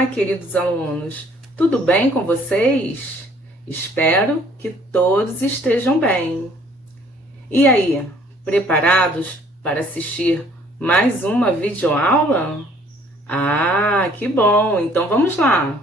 Olá, queridos alunos! Tudo bem com vocês? Espero que todos estejam bem. E aí, preparados para assistir mais uma videoaula? Ah, que bom! Então vamos lá!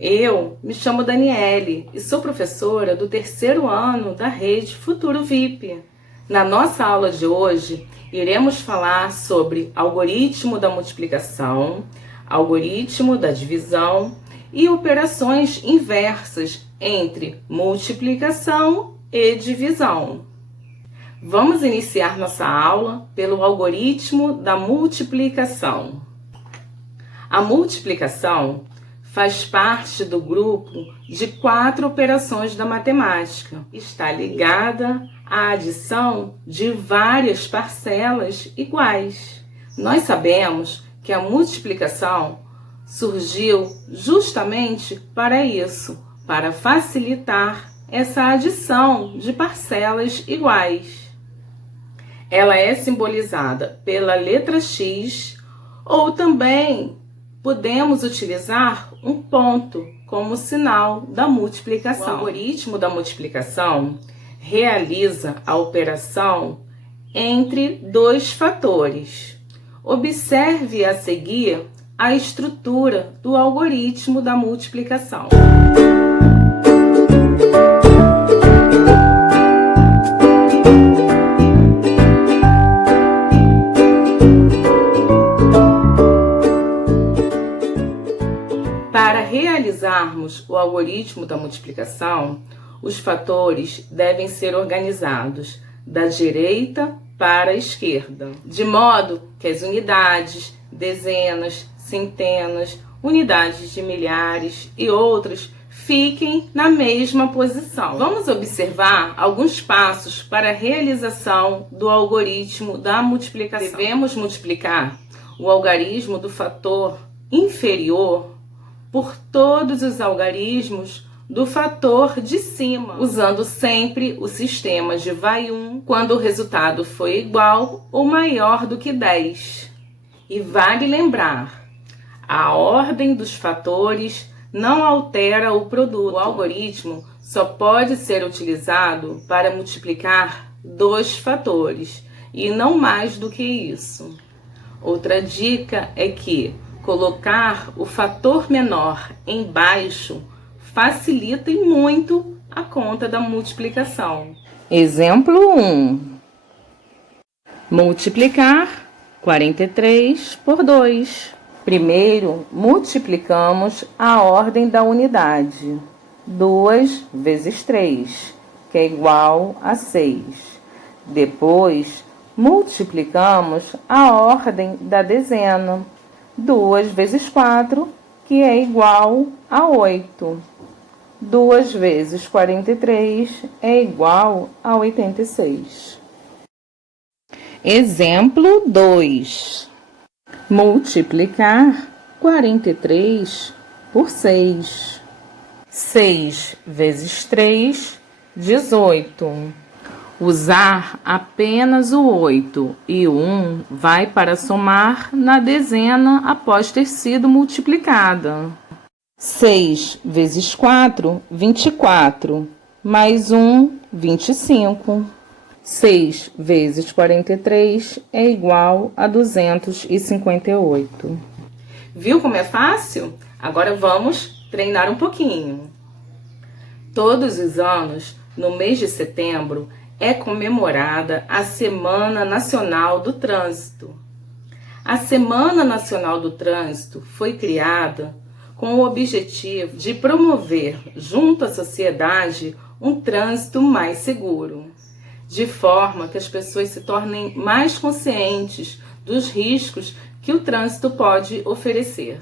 Eu me chamo Daniele e sou professora do 3º ano da Rede Futuro VIP. Na nossa aula de hoje, iremos falar sobre algoritmo da multiplicação, algoritmo da divisão e operações inversas entre multiplicação e divisão. Vamos iniciar nossa aula pelo algoritmo da multiplicação. A multiplicação faz parte do grupo de 4 operações da matemática. Está ligada à adição de várias parcelas iguais. Nós sabemos que a multiplicação surgiu justamente para isso, para facilitar essa adição de parcelas iguais. Ela é simbolizada pela letra X ou também podemos utilizar um ponto como sinal da multiplicação. O algoritmo da multiplicação realiza a operação entre 2 fatores. Observe a seguir a estrutura do algoritmo da multiplicação. Para realizarmos o algoritmo da multiplicação, os fatores devem ser organizados da direita para a esquerda, de modo que as unidades, dezenas, centenas, unidades de milhares e outras fiquem na mesma posição. Vamos observar alguns passos para a realização do algoritmo da multiplicação. Devemos multiplicar o algarismo do fator inferior por todos os algarismos do fator de cima, usando sempre o sistema de vai 1 quando o resultado for igual ou maior do que 10. E vale lembrar, a ordem dos fatores não altera o produto. O algoritmo só pode ser utilizado para multiplicar 2 fatores e não mais do que isso. Outra dica é que colocar o fator menor embaixo facilita e muito a conta da multiplicação. Exemplo 1. Multiplicar 43 por 2. Primeiro, multiplicamos a ordem da unidade. 2 vezes 3, que é igual a 6. Depois, multiplicamos a ordem da dezena. 2 vezes 4, que é igual a 8. 2 vezes 43 é igual a 86. Exemplo 2. Multiplicar 43 por 6. 6 vezes 3, 18. Usar apenas o 8 e o 1 vai para somar na dezena após ter sido multiplicada. 6 vezes 4, 24, mais 1, 25. 6 vezes 43 é igual a 258. Viu como é fácil? Agora vamos treinar um pouquinho. Todos os anos, no mês de setembro, é comemorada a Semana Nacional do Trânsito. A Semana Nacional do Trânsito foi criada com o objetivo de promover, junto à sociedade, um trânsito mais seguro, de forma que as pessoas se tornem mais conscientes dos riscos que o trânsito pode oferecer.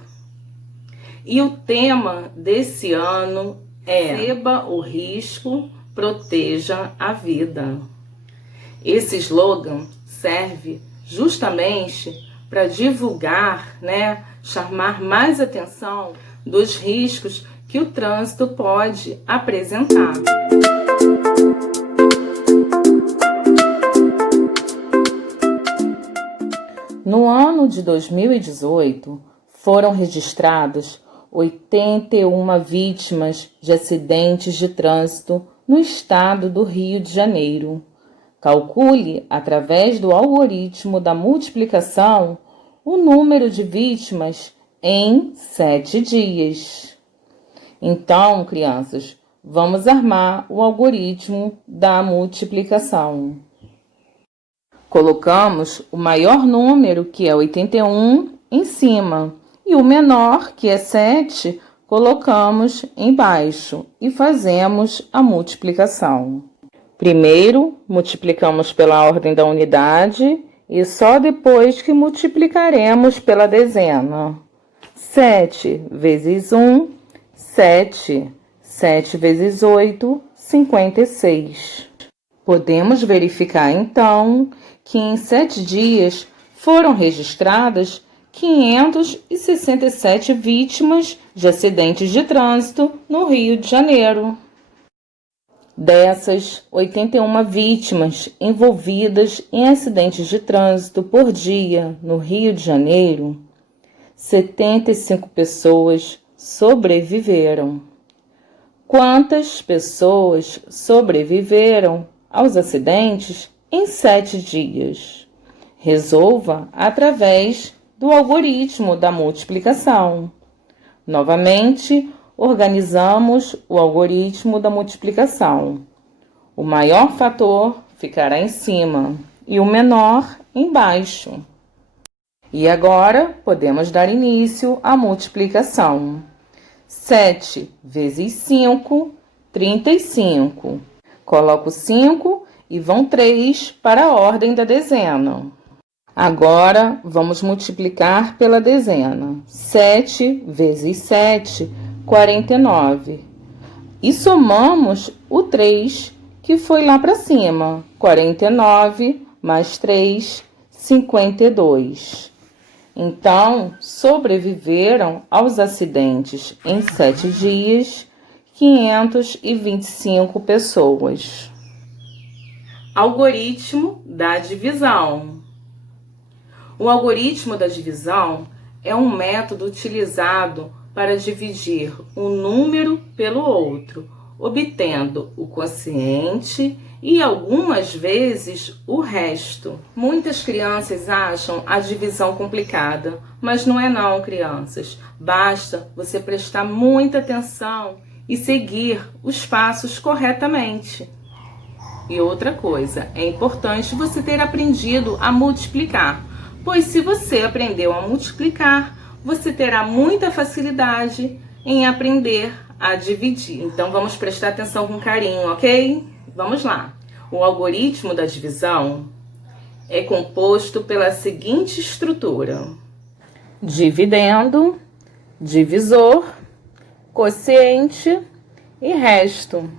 E o tema desse ano é Perceba o risco, proteja a vida. Esse slogan serve justamente para divulgar, chamar mais atenção dos riscos que o trânsito pode apresentar. No ano de 2018, foram registrados 81 vítimas de acidentes de trânsito no estado do Rio de Janeiro. Calcule, através do algoritmo da multiplicação, o número de vítimas em 7 dias. Então, crianças, vamos armar o algoritmo da multiplicação. Colocamos o maior número, que é 81, em cima, e o menor, que é 7, colocamos embaixo e fazemos a multiplicação. Primeiro, multiplicamos pela ordem da unidade e só depois que multiplicaremos pela dezena. 7 vezes 1, 7. 7 vezes 8, 56. Podemos verificar, então, que em 7 dias foram registradas 567 vítimas de acidentes de trânsito no Rio de Janeiro. Dessas, 81 vítimas envolvidas em acidentes de trânsito por dia no Rio de Janeiro, 75 pessoas sobreviveram. Quantas pessoas sobreviveram aos acidentes em 7 dias? Resolva através do algoritmo da multiplicação. Novamente, organizamos o algoritmo da multiplicação. O maior fator ficará em cima e o menor embaixo. E agora, podemos dar início à multiplicação. 7 vezes 5, 35. Coloco 5 e vão 3 para a ordem da dezena. Agora, vamos multiplicar pela dezena. 7 vezes 7, 49. E somamos o 3, que foi lá para cima. 49 mais 3, 52. Então, sobreviveram aos acidentes em 7 dias 525 pessoas. Algoritmo da divisão. O algoritmo da divisão é um método utilizado para dividir um número pelo outro, obtendo o quociente e algumas vezes o resto. Muitas crianças acham a divisão complicada, mas não é não, crianças. Basta você prestar muita atenção e seguir os passos corretamente. E outra coisa, é importante você ter aprendido a multiplicar, pois se você aprendeu a multiplicar, você terá muita facilidade em aprender a dividir. Então vamos prestar atenção com carinho, ok? Vamos lá. O algoritmo da divisão é composto pela seguinte estrutura: dividendo, divisor, quociente e resto.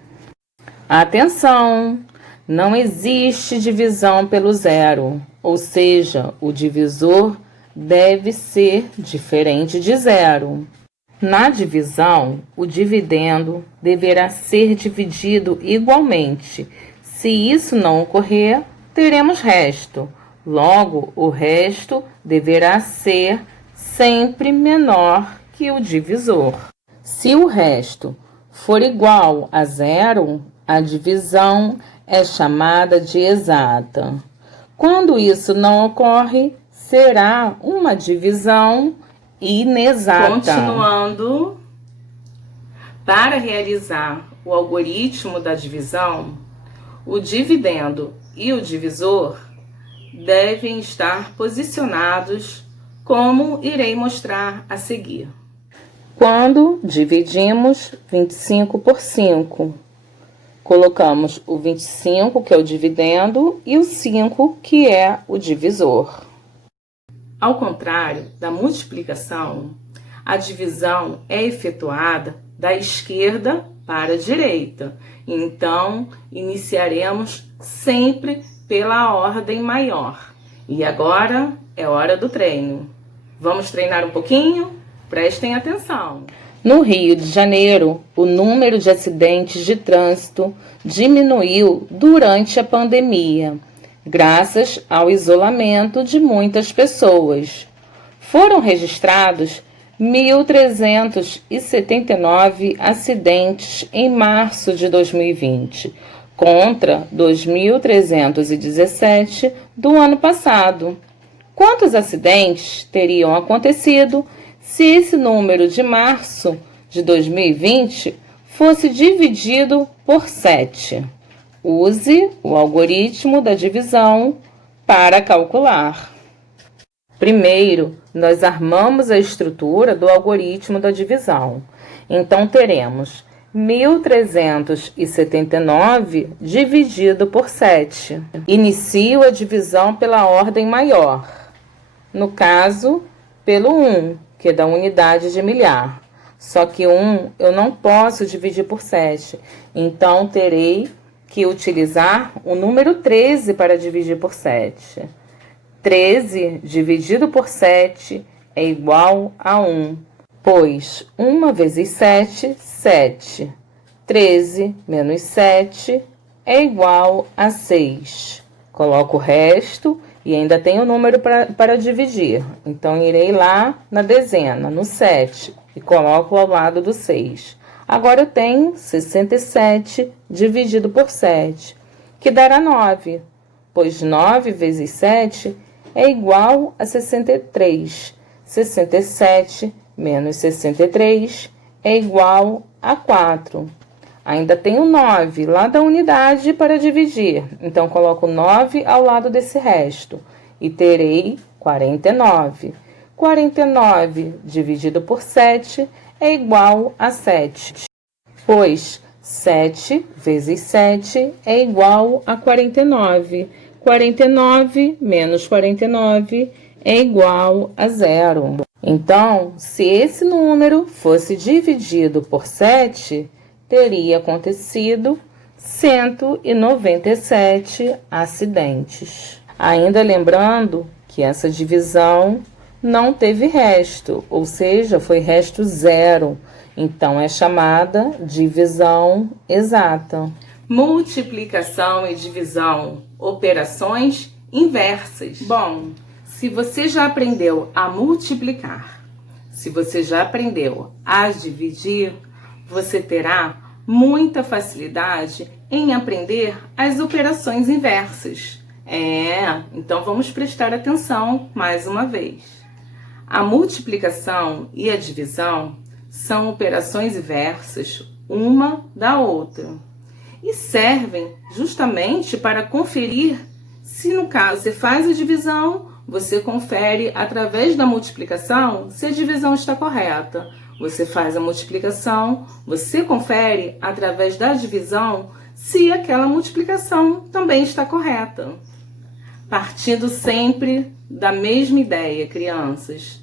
Atenção! Não existe divisão pelo zero, ou seja, o divisor deve ser diferente de zero. Na divisão, o dividendo deverá ser dividido igualmente. Se isso não ocorrer, teremos resto. Logo, o resto deverá ser sempre menor que o divisor. Se o resto for igual a zero, a divisão é chamada de exata. Quando isso não ocorre, será uma divisão inexata. Continuando, para realizar o algoritmo da divisão, o dividendo e o divisor devem estar posicionados como irei mostrar a seguir. Quando dividimos 25 por 5, colocamos o 25, que é o dividendo, e o 5, que é o divisor. Ao contrário da multiplicação, a divisão é efetuada da esquerda para a direita. Então, iniciaremos sempre pela ordem maior. E agora é hora do treino. Vamos treinar um pouquinho? Prestem atenção. No Rio de Janeiro, o número de acidentes de trânsito diminuiu durante a pandemia, graças ao isolamento de muitas pessoas. Foram registrados 1.379 acidentes em março de 2020, contra 2.317 do ano passado. Quantos acidentes teriam acontecido se esse número de março de 2020 fosse dividido por 7? Use o algoritmo da divisão para calcular. Primeiro, nós armamos a estrutura do algoritmo da divisão. Então, teremos 1.379 dividido por 7. Inicio a divisão pela ordem maior. No caso, pelo 1, que é da unidade de milhar. Só que 1 eu não posso dividir por 7. Então, terei que utilizar o número 13 para dividir por 7. 13 dividido por 7 é igual a 1, pois 1 vezes 7, 7. 13 menos 7 é igual a 6. Coloco o resto e ainda tenho o número para dividir. Então, irei lá na dezena, no 7, e coloco ao lado do 6. Agora, eu tenho 67 dividido por 7, que dará 9, pois 9 vezes 7 é igual a 63. 67 menos 63 é igual a 4. Ainda tenho 9 lá da unidade para dividir. Então, coloco 9 ao lado desse resto. E terei 49. 49 dividido por 7 é igual a 7. Pois 7 vezes 7 é igual a 49. 49 menos 49 é igual a 0. Então, se esse número fosse dividido por 7, teria acontecido 197 acidentes. Ainda lembrando que essa divisão não teve resto, ou seja, foi resto 0. Então, é chamada divisão exata. Multiplicação e divisão, operações inversas. Bom, se você já aprendeu a multiplicar, se você já aprendeu a dividir, você terá muita facilidade em aprender as operações inversas. Então vamos prestar atenção mais uma vez. A multiplicação e a divisão são operações inversas uma da outra e servem justamente para conferir se, no caso, você faz a divisão, você confere através da multiplicação se a divisão está correta. Você faz a multiplicação, você confere através da divisão se aquela multiplicação também está correta. Partindo sempre da mesma ideia, crianças.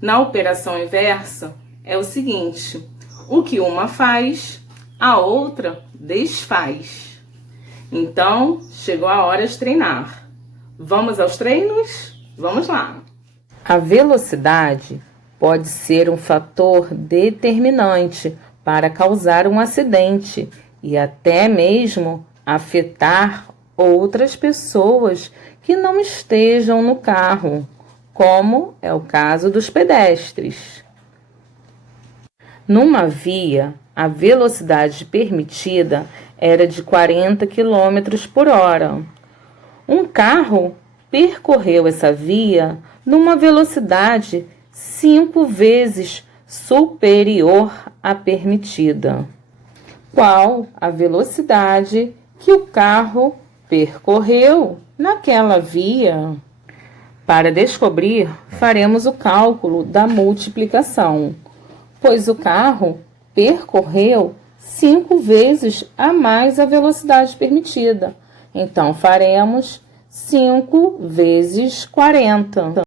Na operação inversa é o seguinte: o que uma faz, a outra desfaz. Então, chegou a hora de treinar. Vamos aos treinos? Vamos lá! A velocidade pode ser um fator determinante para causar um acidente e até mesmo afetar outras pessoas que não estejam no carro, como é o caso dos pedestres. Numa via, a velocidade permitida era de 40 km por hora. Um carro percorreu essa via numa velocidade 5 vezes superior à permitida. Qual a velocidade que o carro percorreu naquela via? Para descobrir, faremos o cálculo da multiplicação, pois o carro percorreu 5 vezes a mais a velocidade permitida. Então, faremos 5 vezes 40.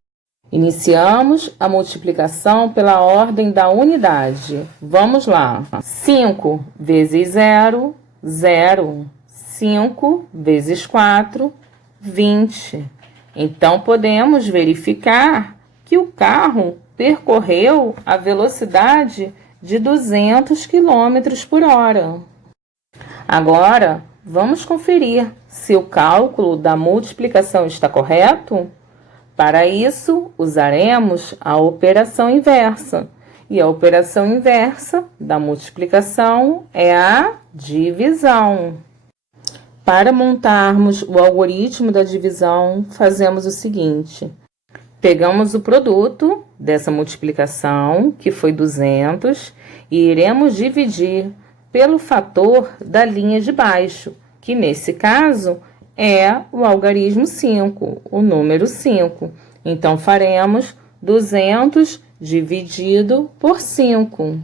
Iniciamos a multiplicação pela ordem da unidade. Vamos lá. 5 vezes 0, 0. 5 vezes 4, 20. Então, podemos verificar que o carro percorreu a velocidade de 200 km por hora. Agora, vamos conferir se o cálculo da multiplicação está correto. Para isso, usaremos a operação inversa, E a operação inversa da multiplicação é a divisão. Para montarmos o algoritmo da divisão, fazemos o seguinte: pegamos o produto dessa multiplicação, que foi 200, e iremos dividir pelo fator da linha de baixo, que nesse caso é o algarismo 5, o número 5. Então, faremos 200 dividido por 5.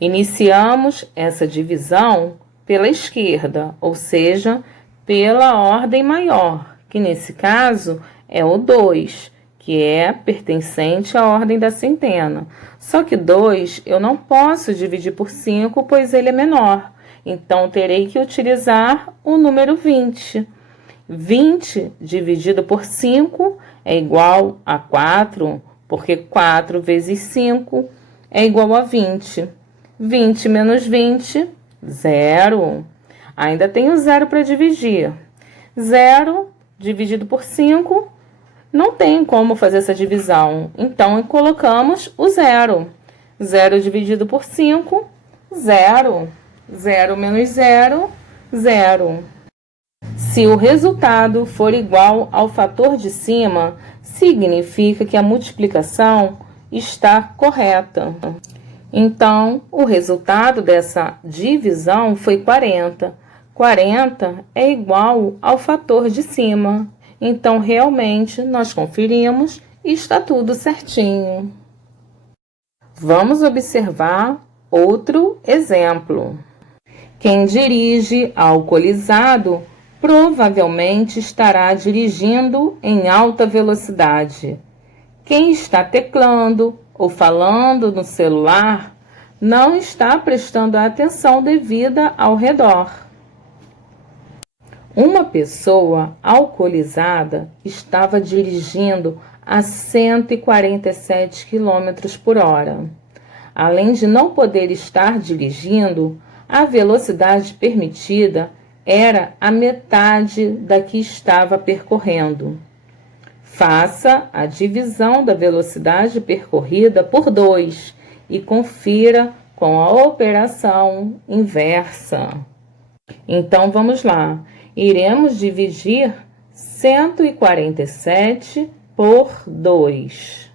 Iniciamos essa divisão pela esquerda, ou seja, pela ordem maior, que nesse caso é o 2, que é pertencente à ordem da centena. Só que 2 eu não posso dividir por 5, pois ele é menor. Então, terei que utilizar o número 20. 20 dividido por 5 é igual a 4, porque 4 vezes 5 é igual a 20. 20 menos 20, 0. Ainda tenho 0 para dividir. 0 dividido por 5, não tem como fazer essa divisão. Então, colocamos o 0. 0 dividido por 5, 0. 0 menos 0, 0. Se o resultado for igual ao fator de cima, significa que a multiplicação está correta. Então, o resultado dessa divisão foi 40. 40 é igual ao fator de cima. Então, realmente, nós conferimos e está tudo certinho. Vamos observar outro exemplo. Quem dirige alcoolizado provavelmente estará dirigindo em alta velocidade. Quem está teclando ou falando no celular não está prestando a atenção devida ao redor. Uma pessoa alcoolizada estava dirigindo a 147 km por hora. Além de não poder estar dirigindo, a velocidade permitida era a metade da que estava percorrendo. Faça a divisão da velocidade percorrida por 2 e confira com a operação inversa. Então, vamos lá. Iremos dividir 147 por 2.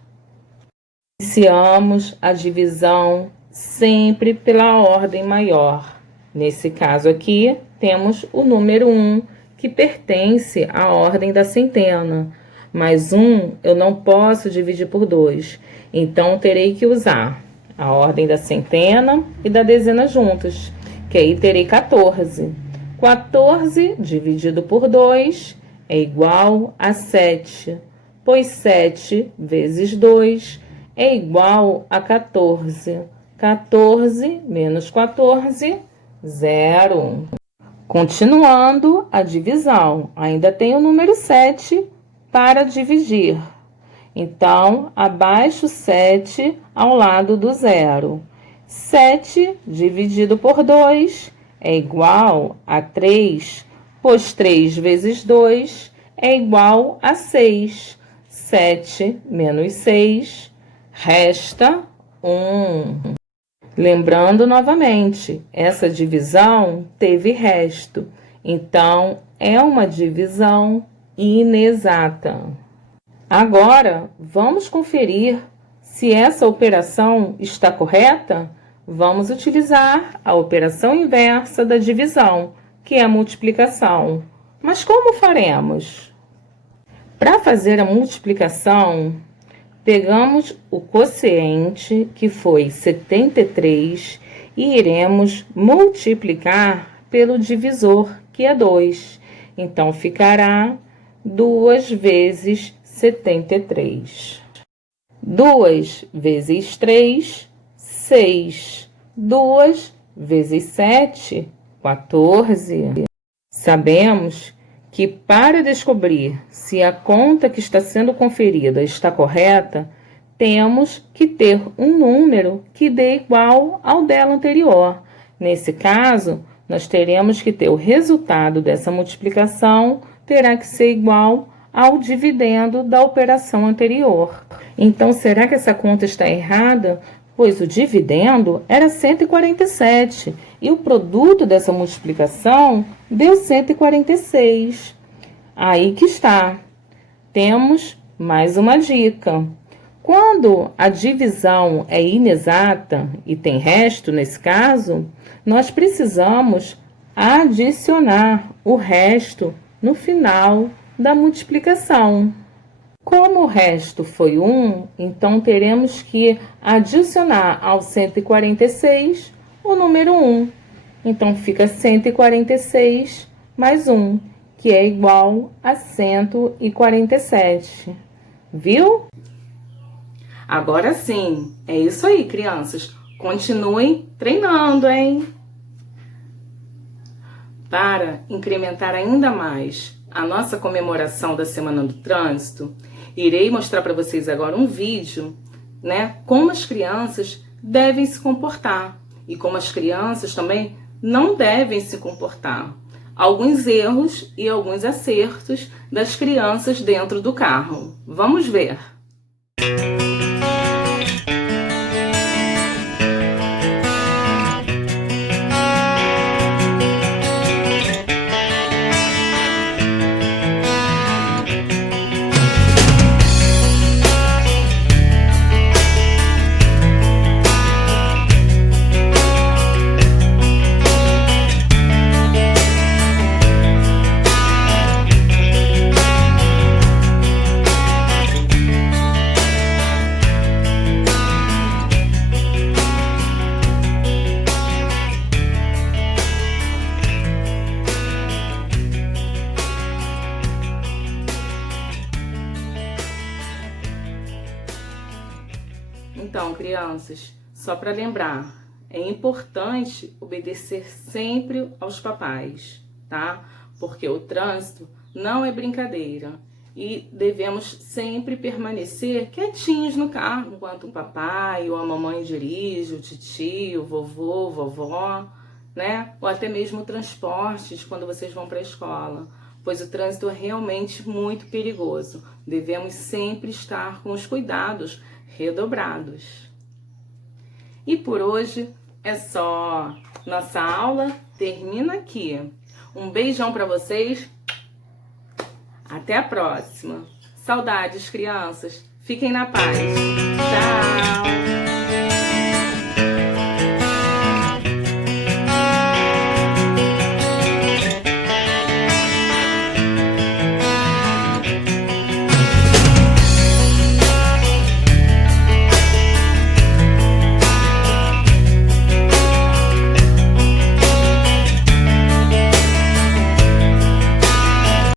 Iniciamos a divisão sempre pela ordem maior. Nesse caso aqui, temos o número 1, que pertence à ordem da centena. Mas 1 eu não posso dividir por 2. Então, terei que usar a ordem da centena e da dezena juntas, que aí terei 14. 14 dividido por 2 é igual a 7, pois 7 vezes 2 é igual a 14. 14 menos 14, 0. Continuando a divisão, ainda tem o número 7 para dividir. Então, abaixo 7 ao lado do 0. 7 dividido por 2 é igual a 3, pois 3 vezes 2 é igual a 6. 7 menos 6, resta 1. Lembrando novamente, essa divisão teve resto, então é uma divisão inexata. Agora, vamos conferir se essa operação está correta? Vamos utilizar a operação inversa da divisão, que é a multiplicação. Mas como faremos? Para fazer a multiplicação, pegamos o quociente, que foi 73, e iremos multiplicar pelo divisor, que é 2. Então, ficará 2 vezes 73. 2 vezes 3, 6. 2 vezes 7, 14. Sabemos que para descobrir se a conta que está sendo conferida está correta, temos que ter um número que dê igual ao dela anterior. Nesse caso, nós teremos que ter o resultado dessa multiplicação terá que ser igual ao dividendo da operação anterior. Então, será que essa conta está errada? pois o dividendo era 147 e o produto dessa multiplicação deu 146. Aí que está. Temos mais uma dica. Quando a divisão é inexata e tem resto, nesse caso, nós precisamos adicionar o resto no final da multiplicação. Como o resto foi 1, então teremos que adicionar ao 146 o número 1. Então fica 146 mais 1, que é igual a 147. Viu? Agora sim, é isso aí, crianças. Continuem treinando, hein? Para incrementar ainda mais a nossa comemoração da Semana do Trânsito, irei mostrar para vocês agora um vídeo, né? Como as crianças devem se comportar e como as crianças também não devem se comportar. Alguns erros e alguns acertos das crianças dentro do carro. Vamos ver! Então, crianças, só para lembrar, é importante obedecer sempre aos papais, tá? Porque o trânsito não é brincadeira e devemos sempre permanecer quietinhos no carro enquanto o papai ou a mamãe dirige, o titio, o vovô, vovó, né? Ou até mesmo transportes quando vocês vão para a escola, pois o trânsito é realmente muito perigoso. Devemos sempre estar com os cuidados redobrados. E por hoje é só. Nossa aula termina aqui. Um beijão para vocês. Até a próxima. Saudades, crianças. Fiquem na paz. Tchau.